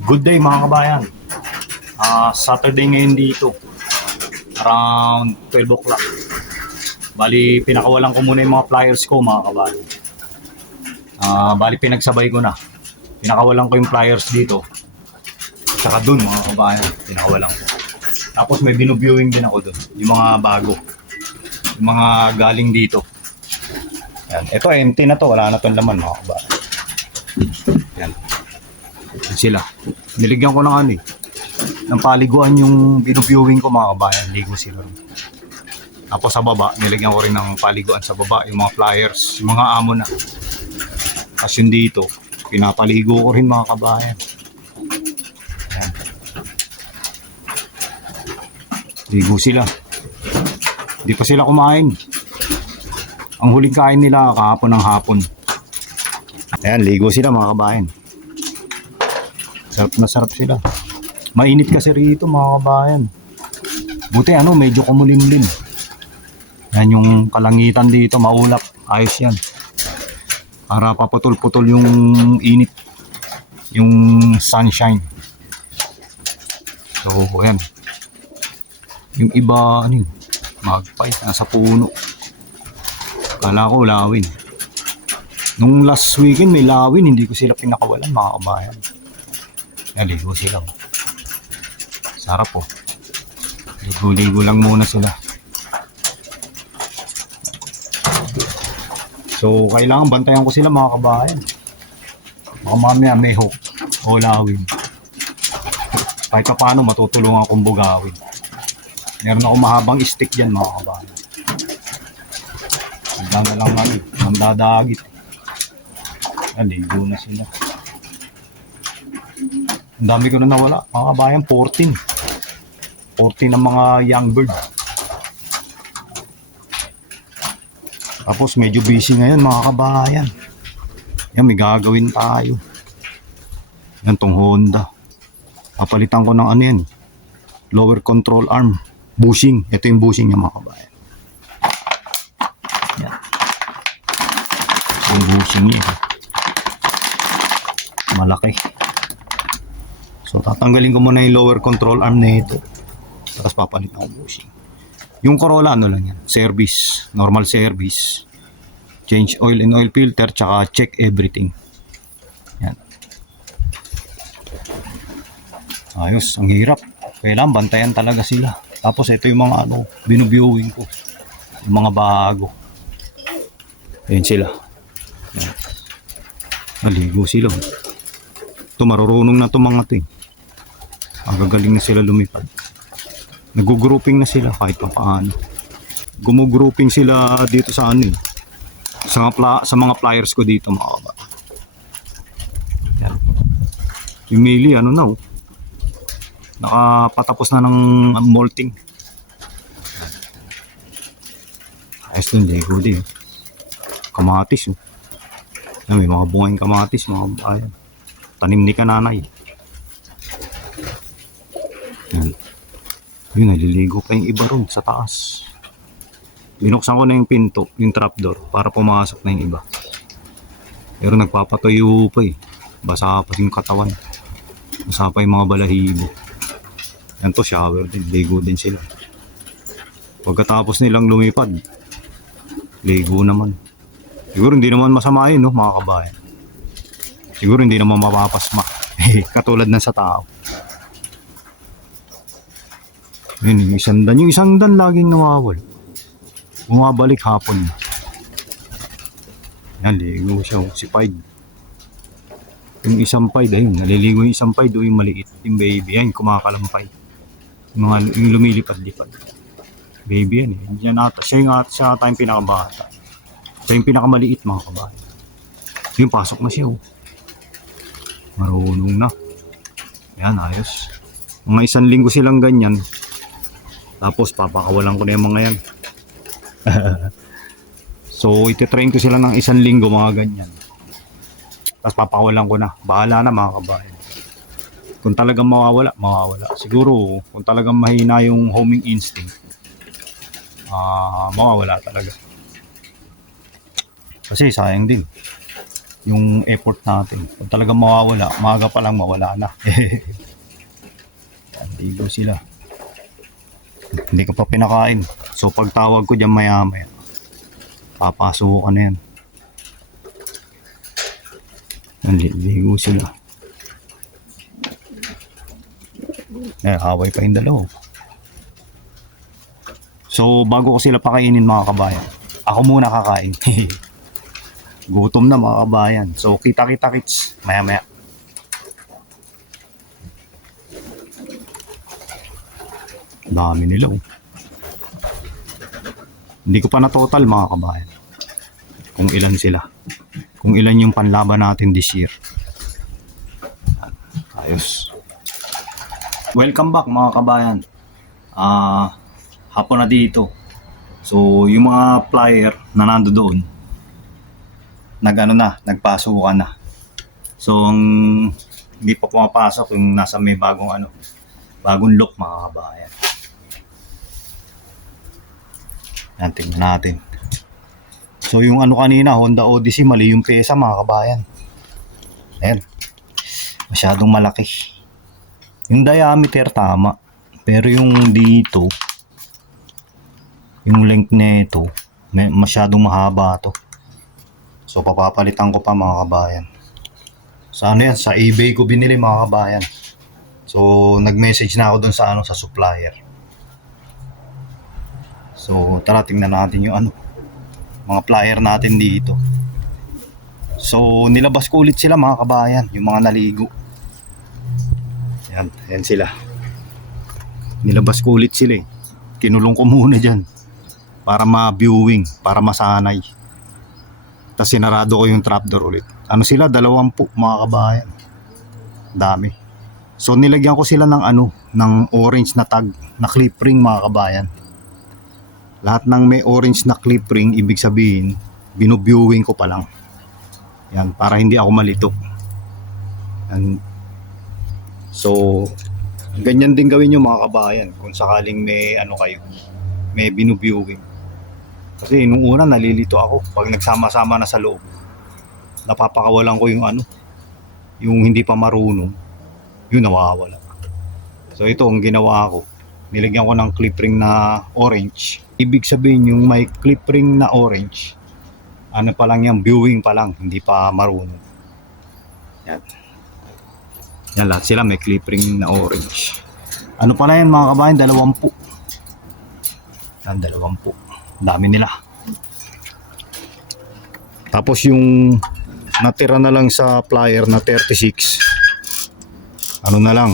Good day mga kabayan. Saturday ngayon dito. Around 12 o'clock. Bali, pinakawalan ko muna yung mga flyers ko mga kabayan. Bali, pinagsabay ko na. Pinakawalan ko yung flyers dito. Saka dun mga kabayan, pinakawalan ko. Tapos may binuviewing din ako dun. Yung mga bago. Yung mga galing dito. Yan. Ito empty na to. Wala na tong laman mga kabayan. Yan. Yan sila. Niligyan ko ng ano ng paliguan yung binuviewing ko mga kabayan. Ligo sila. Tapos sa baba, nilagyan ko rin ng paliguan sa baba. Yung mga flyers, yung mga amo na. Tapos yung dito, pinapaligo ko rin mga kabayan. Yan. Ligo sila. Hindi pa sila kumain. Ang huling kain nila kahapon ng hapon. Ayan, ligo sila mga kabayan. Sarap na sarap sila. Mainit kasi rito mga kabayan. Buti medyo kumulimlim. Yan yung kalangitan dito, maulap. Ayos yan. Para paputol-putol yung init. Yung sunshine. So, ayan. Yung iba, magpay, nasa puno. Kala ko lawin. Nung last weekend may lawin, hindi ko sila pinakawalan mga kabayan. Naligo sila. Sarap po. Ligo-ligo lang muna sila. So, kailangan bantayan ko sila mga kabayan. Baka mamaya may hook o lawin. Kahit pa paano matutulungan kong bugawin. Meron ako mahabang stick dyan mga kabayan. Handa na lang ang dadagit. Naligo na sila. Ang dami ko na nawala. Mga kabayan, 14. 14 ng mga young bird. Tapos medyo busy ngayon mga kabayan. Yan, may gagawin tayo. Yan tong Honda. Papalitan ko ng yan. Lower control arm. Bushing. Ito yung bushing niya mga kabayan. Yan. Yung bushing niya. Malaki. So tatanggalin ko muna yung lower control arm na ito. Tapos papalit ako bushing. Yung Corolla lang yan. Service. Normal service. Change oil and oil filter. Tsaka check everything. Yan. Ayos. Ang hirap. Kailangan bantayan talaga sila. Tapos ito yung mga binuviewing ko. Yung mga bago. Ayan sila. Yan. Naligo sila. Ito marurunong na ito mga ito. Magagaling na sila lumipad. Nag-grouping na sila kahit pa paano. Gumugrouping sila dito sa sa mga flyers ko dito mga kabayan. Yan. Yung Mili nakapatapos na ng molting. Ayos dun, ligo din. Kamatis. May mga bungaing kamatis mga kabayan. Tanim ni kananay. Yan. Yun, naliligo pa yung iba ron sa taas. Binuksan ko na yung pinto, yung trapdoor, para pumasok na yung iba. Pero nagpapatuyo pa Basa pa yung katawan. Basa pa yung mga balahibo. Yan to, shower din. Ligo din sila. Pagkatapos nilang lumipad, ligo naman. Siguro hindi naman masama yun, mga kabayan. Siguro hindi naman mapapasma. Katulad na sa tao. Yun, yung isang dan. Yung isang dan laging nawawal. Bumabalik hapon. Yan, ligo siya. Si Pied. Yung isang Pied, ayun. Naliligo yung isang Pied o yung maliit. Yung baby. Yan, kumakalampay. Yung lumilipad-lipad. Baby yan Yan ata. Siya yung pinakabata. Siya yung pinakamaliit mga kabayan. Yung pasok na siya. Marunong na. Yan, ayos. Mga 1 linggo silang ganyan. Tapos papakawalan ko na yung mga yan. So ititrain ko sila ng 1 linggo mga ganyan. Tapos papakawalan ko na. Bahala na mga kabayan. Kung talagang mawawala. Siguro kung talagang mahina yung homing instinct, mawawala talaga. Kasi sayang din. yung effort natin. Kung talagang mawawala, maaga pa lang mawala na. Yan, ligo sila. Hindi ko pa pinakain. So pagtawag ko dyan maya maya, papasok ka na yan. Ligo sila. Haway pa yung dalaw. So bago ko sila pakainin mga kabayan, ako muna kakain. Gutom na mga kabayan. So kita-kita kits maya maya. Dami nila oh. Hindi ko pa na total mga kabayan kung ilan sila, kung ilan yung panlaban natin this year. Ayos. Welcome back mga kabayan. Hapon na dito. So yung mga flyer na nando doon, nagpasukan na. So ang hindi pa pumapasok yung nasa may bagong look mga kabayan. Yan, tingnan natin. So yung kanina, Honda Odyssey, mali yung pesa mga kabayan. Ayan. Masyadong malaki. Yung diameter tama. Pero yung dito, yung length nito, masyadong mahaba to. So papapalitan ko pa mga kabayan. Sa sa eBay ko binili mga kabayan. So nag-message na ako dun sa supplier. So tara tingnan natin yung mga flyer natin dito. So nilabas ko ulit sila mga kabayan, yung mga naligo. Yan sila. Nilabas ko ulit sila eh. Kinulong ko muna dyan para ma-viewing, para masanay. Tapos sinarado ko yung trapdoor ulit. Sila? 20 mga kabayan. Dami. So nilagyan ko sila ng orange na tag, na clip ring mga kabayan. Lahat ng may orange na clip ring, ibig sabihin, binu-viewing ko pa lang. Yan, para hindi ako malito. Yan. So, ganyan din gawin nyo mga kabayan kung sakaling may may binu-viewing. Kasi nung una nalilito ako pag nagsama-sama na sa loob. Napapakawalan ko yung hindi pa marunong, yun nawawala. So ito ang ginawa ko. Nilagyan ko ng clip ring na orange. Ibig sabihin yung may clip ring na orange, pa lang yan, viewing pa lang, hindi pa marunong. Yan. Yan lahat sila may clip ring na orange. Pala yan mga kabayan, 20. Yan, 20. Dami nila. Tapos yung natira na lang sa flyer na 36. Na lang,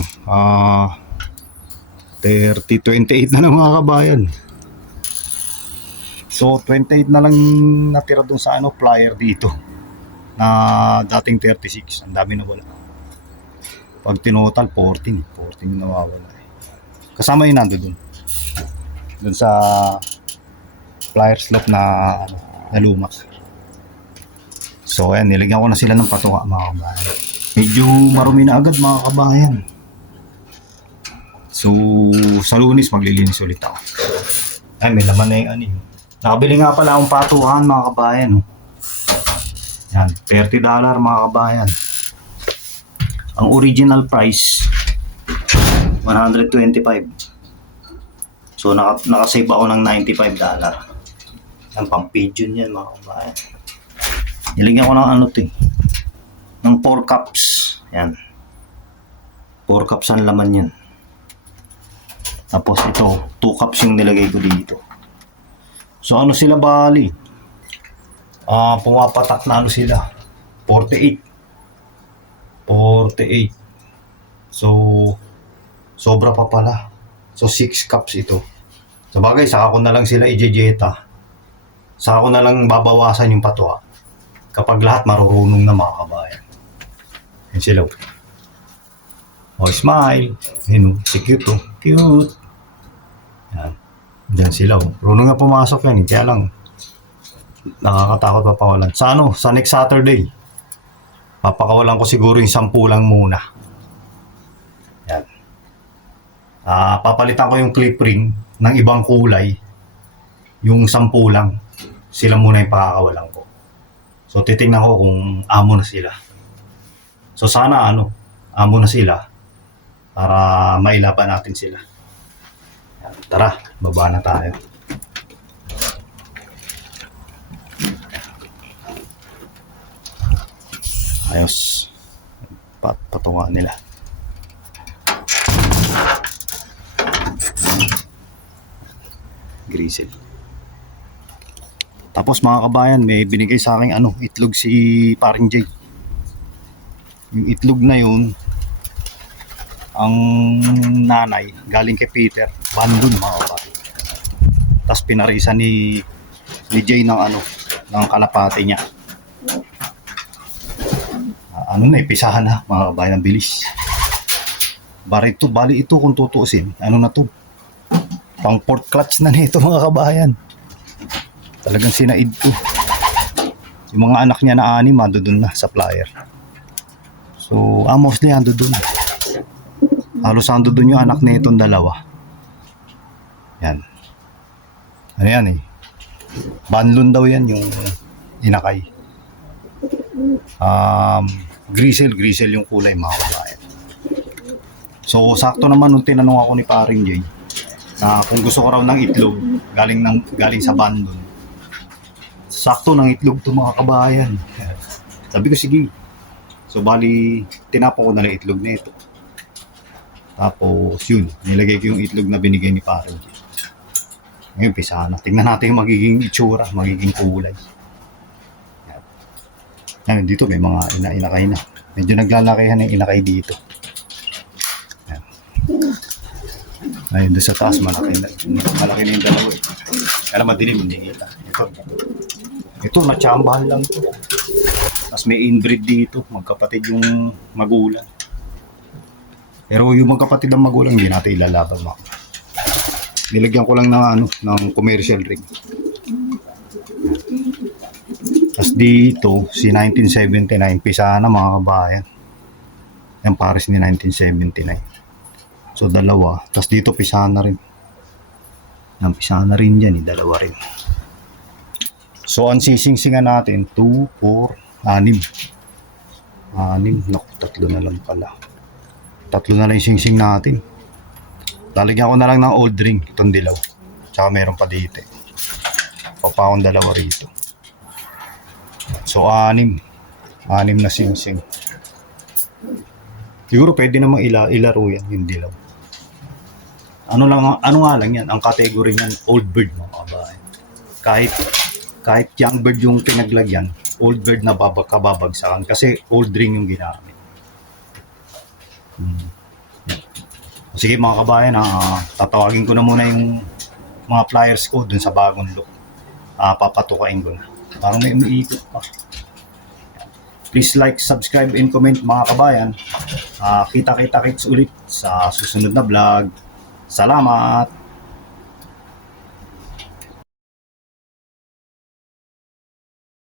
28 na lang mga kabayan. So 28 na lang natira dun sa flyer dito na dating 36. Ang dami na wala. Pag tinotal 14 nawawala eh. Kasama yung dun sa flyer slot na luma. So ayan, nilagyan ko na sila ng patuka mga kabayan. Medyo marumi na agad mga kabayan. So sa Lunes maglilinis ulit ako. Ay, may laman na yung nakabili nga pala akong patuhan mga kabayan. Yan, $30 mga kabayan. Ang original price $125. So nakasave ako ng $95. Yan, pang pigeon yan mga kabayan. Nilagyan ko ng ng 4 cups. Yan, 4 cups ang laman yan. Tapos ito 2 cups yung nilagay ko dito. So sila bali? Pumapatak na sila 48. So sobra pa pala. So 6 cups ito. Sa bagay, saka ko na lang sila ijejeta. Saka ko na lang babawasan yung patwa kapag lahat marurunong na mga kabayan. Yan sila. Smile. Si cute oh. Cute. Yan. Diyan sila oh. Runong na pumasok yan. Kaya lang nakakatakot pa pawalan. Sa next Saturday, papakawalan ko siguro yung 10 lang muna. Yan. Papalitan ko yung clip ring ng ibang kulay. Yung 10 lang. Sila muna yung pakakawalan ko. So titingnan ko kung amo na sila. So sana amo na sila para mailaban natin sila. Tara, baba na tayo. Ayos. Patunga nila. Grizzle. Tapos mga kabayan, may binigay sa akin itlog si Paring Jay. Yung itlog na yun, ang nanay galing kay Peter, bandun mga kabayan. Tapos pinarisan ni Jay ng kalapate niya. Pisahan na mga kabayan, ang bilis. Bali ito kung tutuusin, na to? Pang port clutch na nito mga kabayan. Talagang sinaid to. Yung mga anak niya na 6 doon na sa flyer. So, mostly ando doon. Halos ando doon yung anak na itong dalawa. Yan. Ano yan eh? Banlon daw yan yung inakay. Grizzle yung kulay mga kabayan. So, sakto naman nung tinanong ako ni Paring Jay na kung gusto ko raw ng itlog galing sa bandon. Sakto ng itlog to mga kabayan. Sabi ko sige. So bali tinapon ko na lang itlog na ito. Tapos yun, nilagay ko yung itlog na binigay ni Paring. Ngayon pisa na. Tingnan natin yung magiging itsura, magiging kulay. Yan, dito may mga inakay na. Medyo naglalakihan yung inakay dito. Yan. Ayun, doon sa taas malaki na yung dalawa eh. Kaya madilim, hindi kita. Ito, natsambahan lang ito. Tapos may inbreed dito, magkapatid yung magulang. Pero yung magkapatid ng magulang, hindi natin ilalaban mo. Nilagyan ko lang ng commercial ring. Tapos dito, si 1979, pisa na mga kabayan. Yung pares ni 1979. So dalawa, tapos dito pisa na rin. Ang pisa na rin dyan, dalawa rin. So, ang sisingsingan natin, 2, 4, 6. 6, naku, 3 na lang pala. 3 na lang yung singsing natin. Lalagyan ko na lang ng old ring, itong dilaw. Tsaka meron pa dito. Papakong dalawa rito. So, 6. 6 na singsing. Siguro pwede namang ilaro yan, yung dilaw. Ano nga lang yan, ang category niyan, old bird mga kabayan. Kahit young bird yung pinaglagyan, old bird na kababagsakan kasi old ring yung ginamit. Sige mga kabayan, tatawagin ko na muna yung mga flyers ko dun sa bagong look. Papatukain ko na. Parang may umiikot pa. Please like, subscribe, and comment mga kabayan. Kita-kits ulit sa susunod na vlog. Salamat!